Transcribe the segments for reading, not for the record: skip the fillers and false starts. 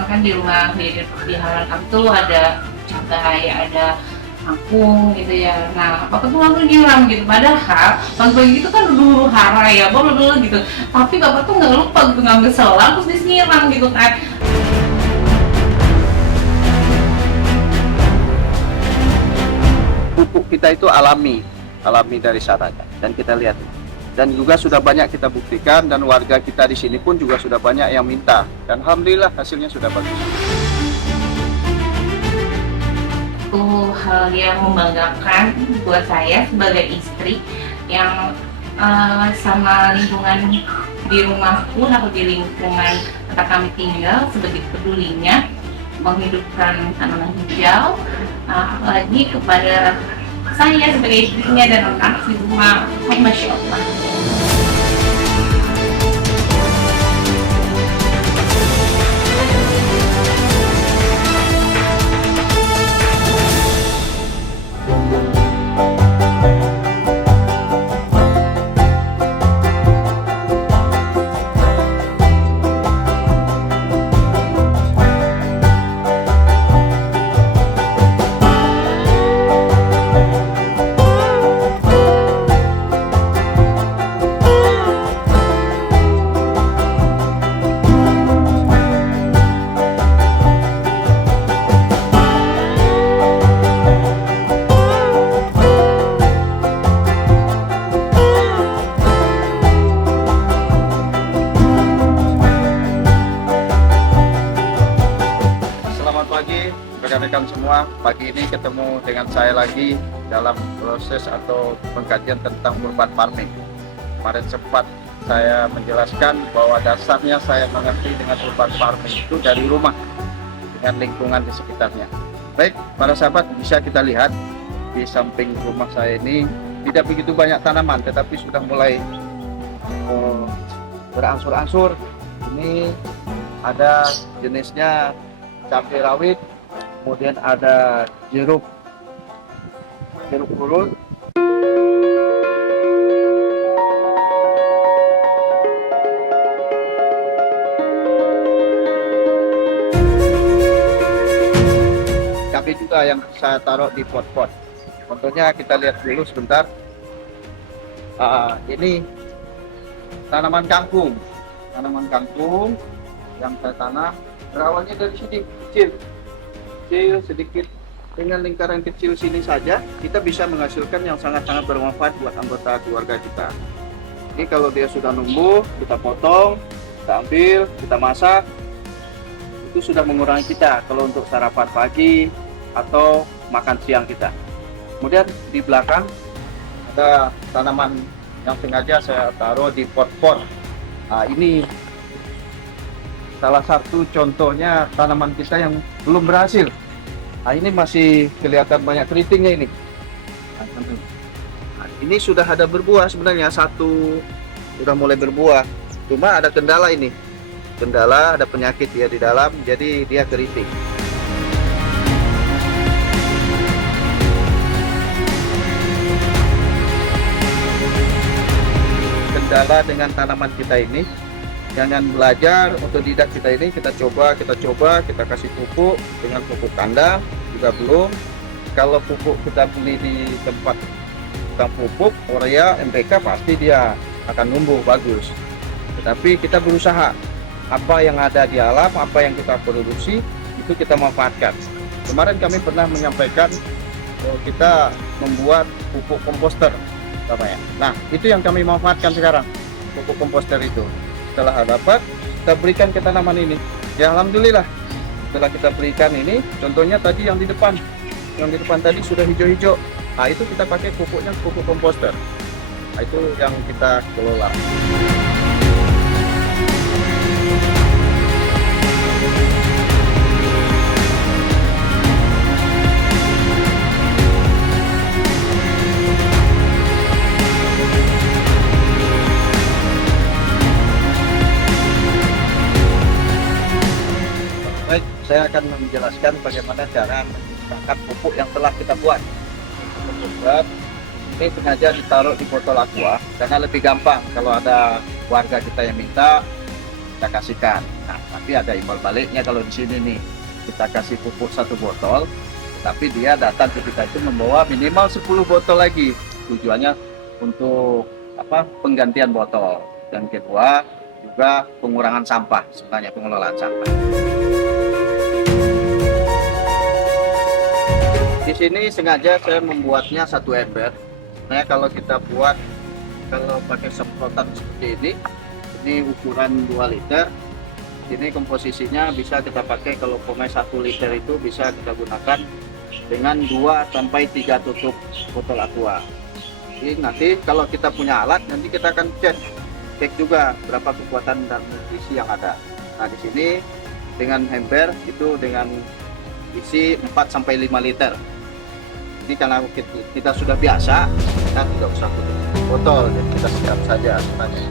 kebetulan kan di rumah di halaman kami tuh ada cabai, ada kangkung gitu ya. Nah, bapak tuh langsung nyiram gitu. Padahal pagi-pagi itu kan dulu hara ya, baru dulu gitu. Tapi bapak tuh nggak lupa gitu ngambil selang terus disiram gitu kan. Pupuk kita itu alami dari sananya, dan kita lihat. Dan juga sudah banyak kita buktikan, dan warga kita di sini pun juga sudah banyak yang minta. Dan alhamdulillah hasilnya sudah bagus. Itu hal yang membanggakan buat saya sebagai istri yang sama lingkungan di rumahku atau di lingkungan tempat kami tinggal sebegitu pedulinya menghidupkan tanaman hijau, apalagi kepada saya sebagai istrinya dan anak di rumah. Masya Allah. Pagi rekan-rekan semua, pagi ini ketemu dengan saya lagi dalam proses atau pengkajian tentang urban farming. Kemarin sempat saya menjelaskan bahwa dasarnya saya mengerti dengan urban farming itu dari rumah dengan lingkungan di sekitarnya. Baik, para sahabat, bisa kita lihat di samping rumah saya ini tidak begitu banyak tanaman, tetapi sudah mulai berangsur-angsur. Ini ada jenisnya cabai rawit, kemudian ada jeruk purut, cabai juga yang saya taruh di pot-pot. Contohnya kita lihat dulu sebentar. Ini tanaman kangkung yang saya tanam. Berawalnya dari sini kecil sedikit, dengan lingkaran kecil sini saja kita bisa menghasilkan yang sangat-sangat bermanfaat buat anggota keluarga kita. Ini kalau dia sudah numbuh, kita potong, kita ambil, kita masak, itu sudah mengurangi kita kalau untuk sarapan pagi atau makan siang kita. Kemudian di belakang ada tanaman yang sengaja saya taruh di pot-pot. Nah, ini salah satu contohnya tanaman kita yang belum berhasil. Nah, ini masih kelihatan banyak keritingnya ini. Nah, ini sudah ada berbuah sebenarnya, satu sudah mulai berbuah. Cuma ada kendala ini. Kendala ada penyakit dia di dalam, jadi dia keriting. Kendala dengan tanaman kita ini, jangan belajar otodidak kita ini, kita coba, kita kasih pupuk dengan pupuk kandang juga belum. Kalau pupuk kita beli di tempat tukang pupuk, urea, NPK, pasti dia akan numbuh bagus. Tetapi kita berusaha, apa yang ada di alam, apa yang kita produksi, itu kita manfaatkan. Kemarin kami pernah menyampaikan bahwa kita membuat pupuk komposter. Nah, itu yang kami manfaatkan sekarang, pupuk komposter itu. Setelah dapat, kita berikan ke tanaman ini. Ya alhamdulillah, setelah kita berikan ini, contohnya tadi yang di depan tadi sudah hijau-hijau. Nah, itu kita pakai pupuknya pupuk komposter. Nah, itu yang kita kelola. Baik, saya akan menjelaskan bagaimana cara menggunakan pupuk yang telah kita buat. Ini sengaja ditaruh di botol aqua karena lebih gampang kalau ada warga kita yang minta, kita kasihkan. Nah, nanti tapi ada imbal baliknya. Kalau di sini nih kita kasih pupuk 1 botol, tapi dia datang ke kita itu membawa minimal 10 botol lagi. Tujuannya untuk penggantian botol, dan kedua juga pengurangan sampah, sebenarnya pengelolaan sampah. Di sini sengaja saya membuatnya 1 ember. Nah, kalau kita buat, kalau pakai semprotan seperti ini ukuran 2 liter. Ini komposisinya bisa kita pakai, kalau umpamanya 1 liter itu bisa kita gunakan dengan 2 sampai 3 tutup botol aqua. Jadi nanti kalau kita punya alat, nanti kita akan cek juga berapa kekuatan dan nutrisi yang ada. Nah, di sini dengan ember itu dengan isi 4 sampai 5 liter. Ini karena kita sudah biasa, kita tidak usah tutup botol, jadi kita siram saja sebenarnya.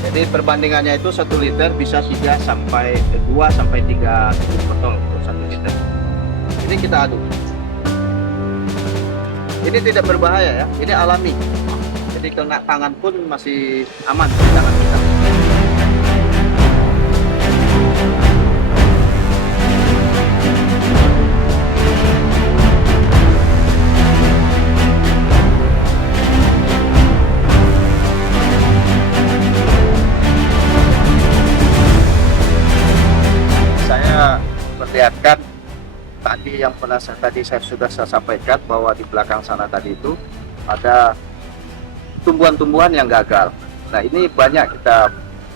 Jadi perbandingannya itu 1 liter bisa 2 sampai 3 botol untuk 1 liter. Ini kita aduk. Ini tidak berbahaya ya, ini alami. Jadi kena tangan pun masih aman di tangan kita. Perlihatkan tadi yang saya sudah sampaikan bahwa di belakang sana tadi itu ada tumbuhan-tumbuhan yang gagal. Nah, ini banyak kita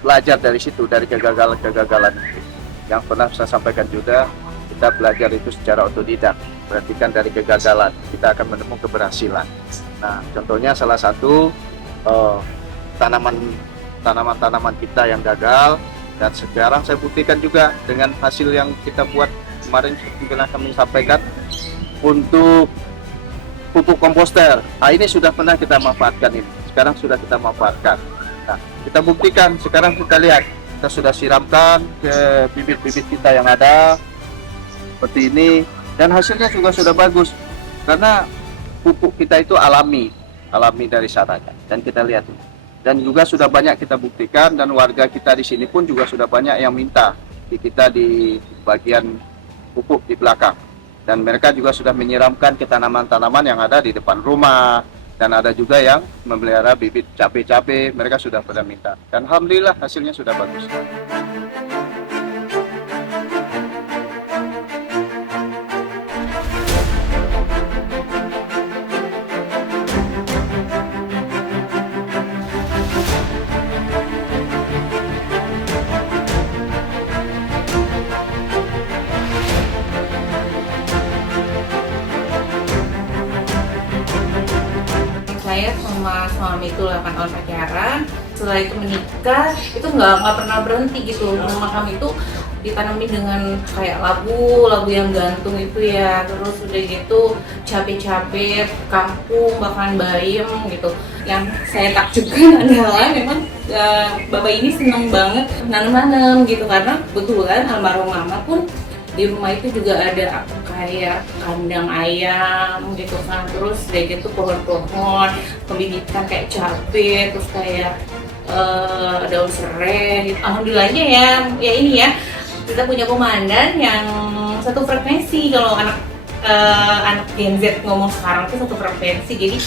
belajar dari situ, dari kegagalan-kegagalan itu. Yang pernah saya sampaikan juga, kita belajar itu secara otodidak. Perhatikan dari kegagalan, kita akan menemukan keberhasilan. Nah, contohnya salah satu tanaman-tanaman kita yang gagal. Dan sekarang saya buktikan juga dengan hasil yang kita buat kemarin, juga kami sampaikan untuk pupuk komposter. Nah, ini sudah pernah kita manfaatkan ini. Sekarang sudah kita manfaatkan. Nah, kita buktikan. Sekarang kita lihat, kita sudah siramkan ke bibit-bibit kita yang ada seperti ini, dan hasilnya juga sudah bagus karena pupuk kita itu alami dari sananya. Dan kita lihat. Dan juga sudah banyak kita buktikan, dan warga kita di sini pun juga sudah banyak yang minta kita di bagian pupuk di belakang. Dan mereka juga sudah menyiramkan ke tanaman-tanaman yang ada di depan rumah, dan ada juga yang memelihara bibit cabai-cabai, mereka sudah pada minta. Dan alhamdulillah hasilnya sudah bagus. Saya sama suami itu 8 tahun pacaran. Setelah itu menikah, itu nggak pernah berhenti gitu. Rumah kami itu ditanami dengan kayak labu yang gantung itu ya. Terus udah gitu cabai-cabai kampung, bahkan bayam gitu. Yang saya takjubkan adalah memang bapak ini seneng banget nanam-nanam gitu, karena kebetulan almarhum mama pun di rumah itu juga ada kayak kandang ayam gitu kan, terus dari gitu pohon-pohon pembibitan kayak cabai, terus kayak daun serai gitu. Alhamdulillahnya ya ini ya, kita punya komandan yang satu frekuensi. Kalau anak Gen Z ngomong sekarang itu satu frekuensi, jadi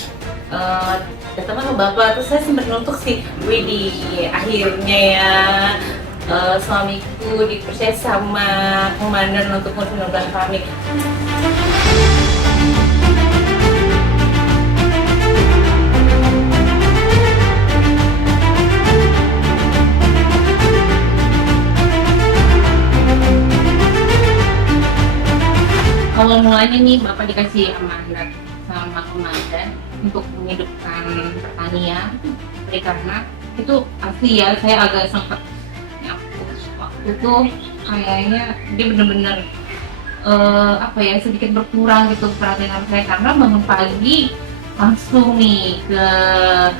datang sama bapak, terus saya sempat nutuk sih, widih akhirnya ya suamiku dipercaya sama komandan untuk menunjukkan kami. Awal mulanya nih bapak dikasih amanat sama komandan untuk menghidupkan pertanian, karena itu asli ya, saya agak sempat itu kayaknya dia bener-bener sedikit berkurang gitu perhatian saya, karena bangun pagi langsung nih ke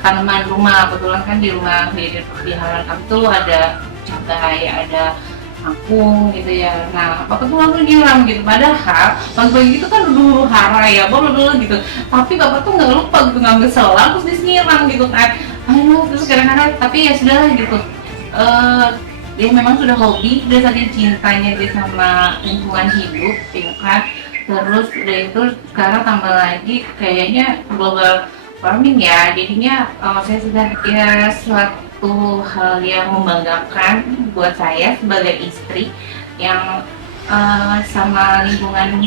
tanaman rumah. Kebetulan kan di rumah di halaman kami tuh ada cabai, ada kangkung gitu ya. Nah, bapak tuh langsung nyiram gitu, padahal pagi-pagi itu kan dulu hara ya, dulu gitu. Tapi bapak tuh nggak lupa gitu ngambil selang terus disiram gitu kan. Aduh, terus kadang-kadang tapi ya sudah gitu. dia memang sudah hobi, dia saking cintanya dia sama lingkungan hidup, ya kan. Terus udah itu sekarang tambah lagi kayaknya global warming ya, jadinya saya sudah ya suatu hal yang membanggakan buat saya sebagai istri yang sama lingkungan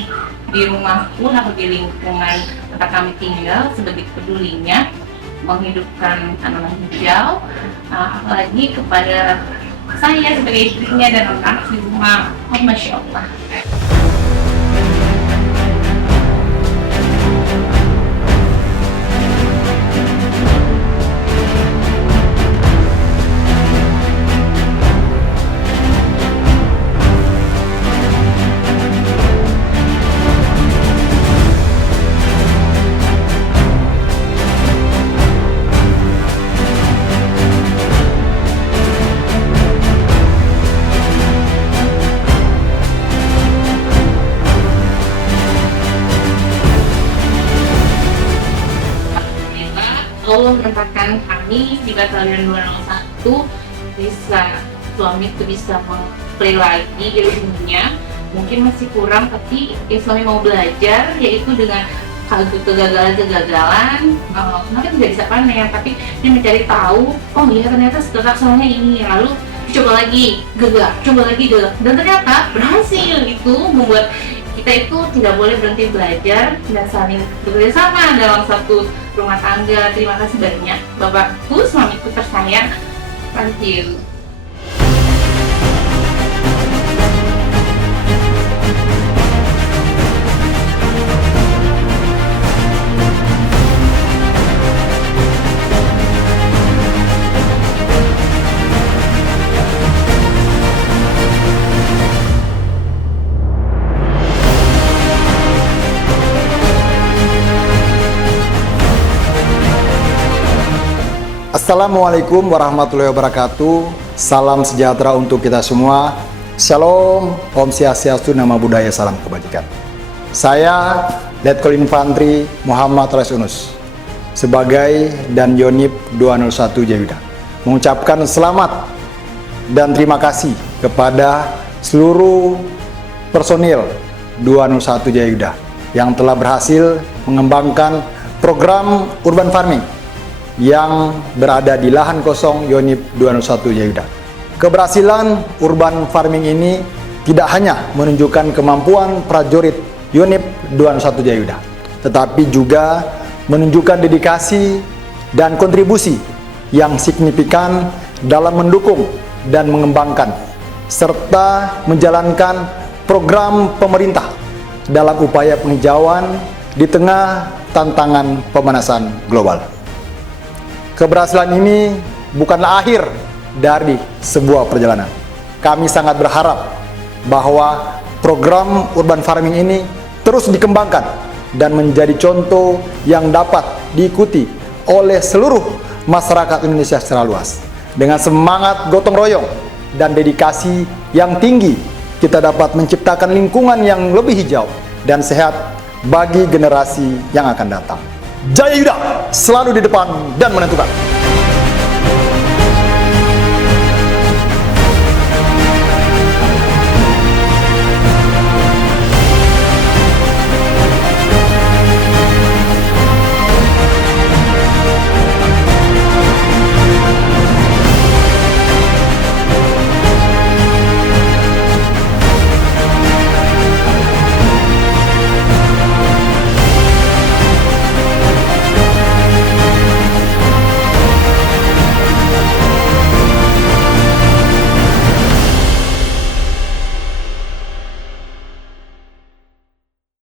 di rumahku atau di lingkungan tempat kami tinggal sebagai pedulinya menghidupkan tanaman hijau, apalagi kepada saya sebagai istrinya dan anak di rumah. Oh, Masya Allah. Allah menempatkan kami di batalion 201 suami itu bisa play lagi ilmunya, mungkin masih kurang tapi ya suami mau belajar yaitu dengan kegagalan mungkin tidak bisa panen tapi dia mencari tahu, oh ya ternyata setelah soalnya ini, lalu coba lagi gagal dan ternyata berhasil. Itu membuat kita itu tidak boleh berhenti belajar dan saling bekerja sama dalam satu rumah tangga. Terima kasih banyak Bapakku, suamiku tersayang. Thank you. Assalamualaikum warahmatullahi wabarakatuh. Salam sejahtera untuk kita semua. Shalom, Om Swastiastu, Nama Budaya, Salam Kebajikan. Saya Letkol Infantri Muhammad Resunus sebagai dan Yonip 201 Jayuda mengucapkan selamat dan terima kasih kepada seluruh personil 201 Jayuda yang telah berhasil mengembangkan program urban farming yang berada di lahan kosong Yonip 201 Jayuda. Keberhasilan urban farming ini tidak hanya menunjukkan kemampuan prajurit Yonip 201 Jayuda, tetapi juga menunjukkan dedikasi dan kontribusi yang signifikan dalam mendukung dan mengembangkan serta menjalankan program pemerintah dalam upaya penghijauan di tengah tantangan pemanasan global. Keberhasilan ini bukanlah akhir dari sebuah perjalanan. Kami sangat berharap bahwa program urban farming ini terus dikembangkan dan menjadi contoh yang dapat diikuti oleh seluruh masyarakat Indonesia secara luas. Dengan semangat gotong royong dan dedikasi yang tinggi, kita dapat menciptakan lingkungan yang lebih hijau dan sehat bagi generasi yang akan datang. Jayuda selalu di depan dan menentukan.